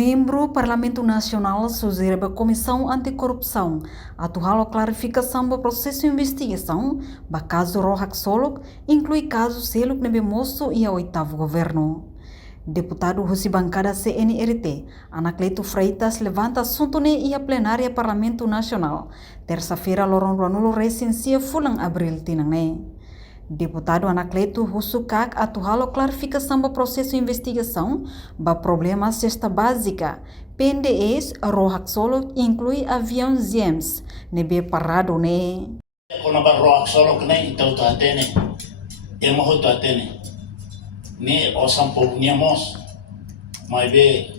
Membro Parlamento Nacional sugere a Comissão Anticorrupção atual a clarificação do processo de investigação do caso Rohak Solok, inclui caso Seluk Nebe Moço e a oitavo governo. Deputado Russi Bancada CNRT, Anacleto Freitas, levanta assunto e a plenária Parlamento Nacional. Terça-feira, Loron Ranulo recensia fulang abril tinangné. Deputado Anacleto Russukak atual a clarificação do processo de investigação do problema cesta básica. PNDES, Rohak Solok, inclui avião James, nebe parado ne. Kuna ba Rohak Solok ne itaw to atene. Emo to atene. Ni osam pogniamos. Mai be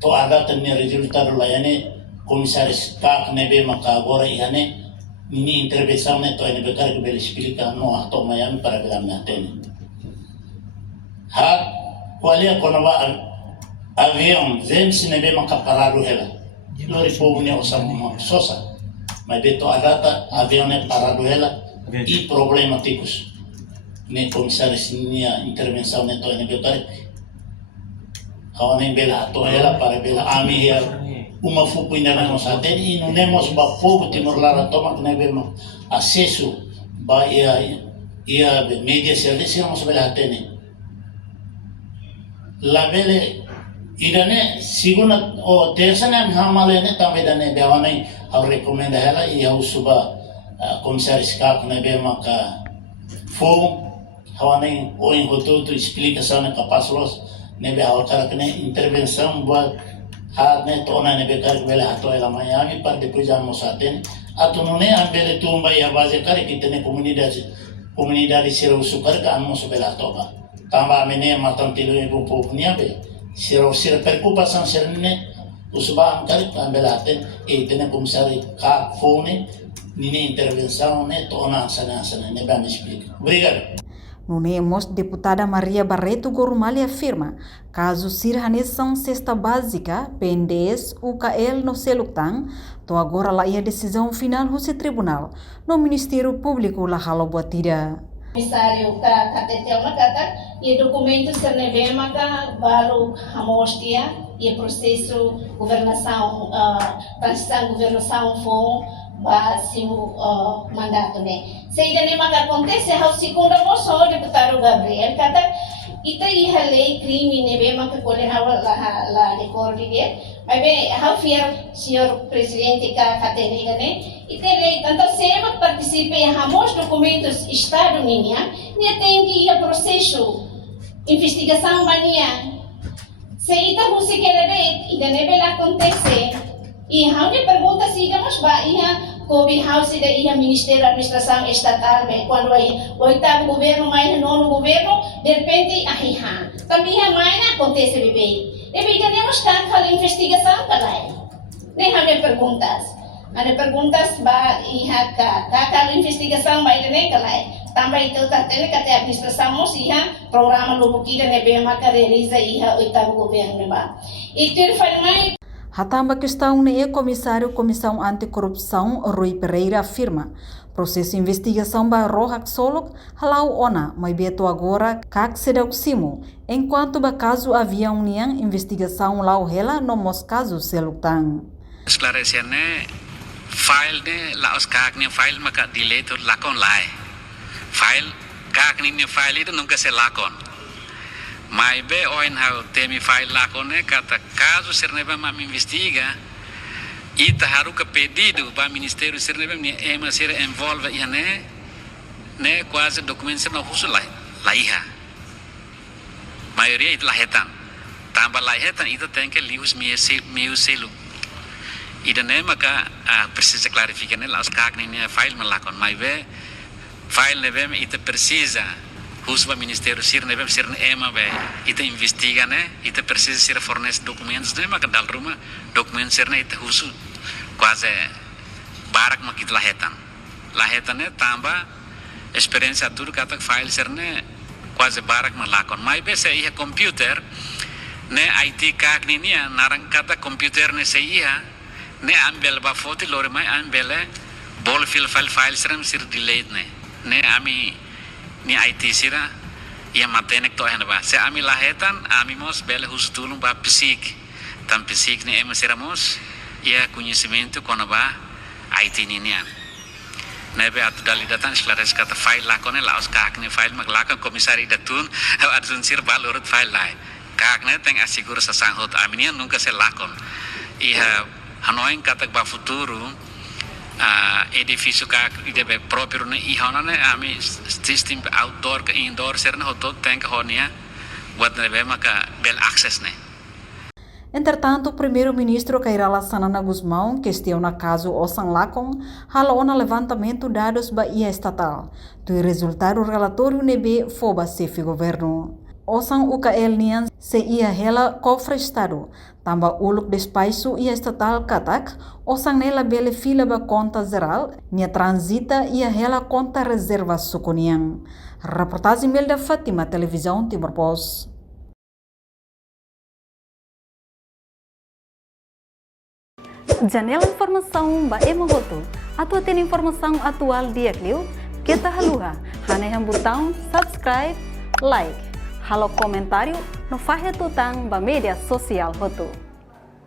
to ada tenne resultado layane komisaris kak nebe makagora ihane. Ini intervenção neto ene bekar que bel explica no ato mayami para belam naten. Ha qualia konava avião James nebe makaparado hela. Lori pogni osam sosa. Mas beto adata avião ne parado hela e problemáticos. Ne komisaris nia intervenção neto ene bekar. Kawan bela ato hela para bela ami hela. Uma fupo ainda não nos atende e não temos fogo Timor Lara toma que não temos acesso a mídia serviço não se vai atender. Lá vele irane segunda ou terça nem hamale nem também dane bewane ao recomenda ela e ao suba comissário Skak não bem maca fogo hawane ou em rotuto explicação na capaz-los nem bem ao cara que nem intervenção boa hat ne tona ne bekar bele hato ela Miami par depois já mosaten atu ne ambele tumba ya base kare kitene comunidade sira usukar ka amos bela toba tamba mene matam tilo ibu popnia be sira preocupação serne usba am kare ambela aten e tene comissário ka fone nini intervenção ne tona sana ne ba me explica obrigado. Nunemos, deputada Maria Barreto Gorumali afirma, caso sirhaneção cesta básica, PNDES, UKL no Seluktan, to agora lá a decisão final do tribunal, no Ministério Público lá halo batida. Comissário KTT makata e documentos serve maka baru hamostia e processo governação transição governação foi basimu mandato ne. Sehingga ni maka acontece ao segundo moço deputado Gabriel kata ita iha lei crime ne be maka kole hawa la recordige abe how fear senhor presidente ka katene ne ita lei tanto se mak participe hamos documentos estado ninya ni tem que ir processo investigação mania se ita husi kelere ita ne be acontece e how ne pergunta se digamos ba iha Kobe House da ia Ministério da Administração Estatal, quando o oitavo governo, mais o nono governo, de repente, ahiha. Também a mãe acontece bem. E bem, temos tanta investigação também. Nem há perguntas. Há perguntas, ba iha kakal investigação, vai nem kalai. Também itu katene kata administração mos iha programa novo kira nebe maka realiza iha oitavo governo ba. Itu faz Hatamba questão ne comissário Comissão Anticorrupção Rui Pereira afirma processo de investigação ba Rohak Solok halau ona mas beto agora kak sedauksimo enquanto ba caso havia união investigação lau hela no mos caso Seluktan. Esclarecer-ne file ne laos kak ne file maka delay to lakon lai file kak ne file itu nunca se lakon. Mas be oin hau temi file lakone kata caso serneba mam investiga ita haru ka pedido ba ministério serneba ni ema ser envolve ia ne quase documentos no husu laiha maioria it lahetan tamba lahetan ita tem que lius meu selo ida ne maka precisa clarificar ne las kak ni file malakon mas be file nebe ita precisa Husba Ministério sirne bem sirne ema be ita investiga ne ita precisa ser fornece documentos ne maka dal rumah documentos sirne ita husu quase barak makit lahetan ne tamba experiência tudo kata file sirne quase barak malakon mai be se ia computer ne IT kak ni nia narang kata computer ne se ia ne ambel ba foto lore mai ambele bol file sir delete ne ami ni IT sira ia matenek to hena ba se ami lahetan ami mos bele hus tulung ba psik Tampisik ni emasiramos, ia conhecimento konaba IT nian. Nebe atu dali datan esclarece kata file lakone laos kakne file maglakon komisari datun adun sir balurut file lai. Kakne teng asigur sasanghot aminian nunca se lakon. Iha hanoin kata ba futuro edifício kak idebe próprio ne ihonane ami sistem outdoor ke indoor serna hotot tank honia buat nebe maka bel access ne. Entretanto, o primeiro-ministro Kairala Sanana Guzmão questiona caso Osan Lacon halou na levantamento dados Bahia Estatal, do resultado relatório nebe foba sefe governo. Osan UKL nian se ia hela cofre estado, tamba uluk despaço ia estatal katak, Osan nela bele fila ba conta geral, nia transita ia hela conta reserva sukunian. Reportagem Melda Fátima, Televisão Timor Post. Janela informação ba Emogoto. Atua tem informação atual dia Clio. Kita haluha. Haneham botão subscribe, like. Halo comentário no Fahia Tutang ba media sosial Hoto.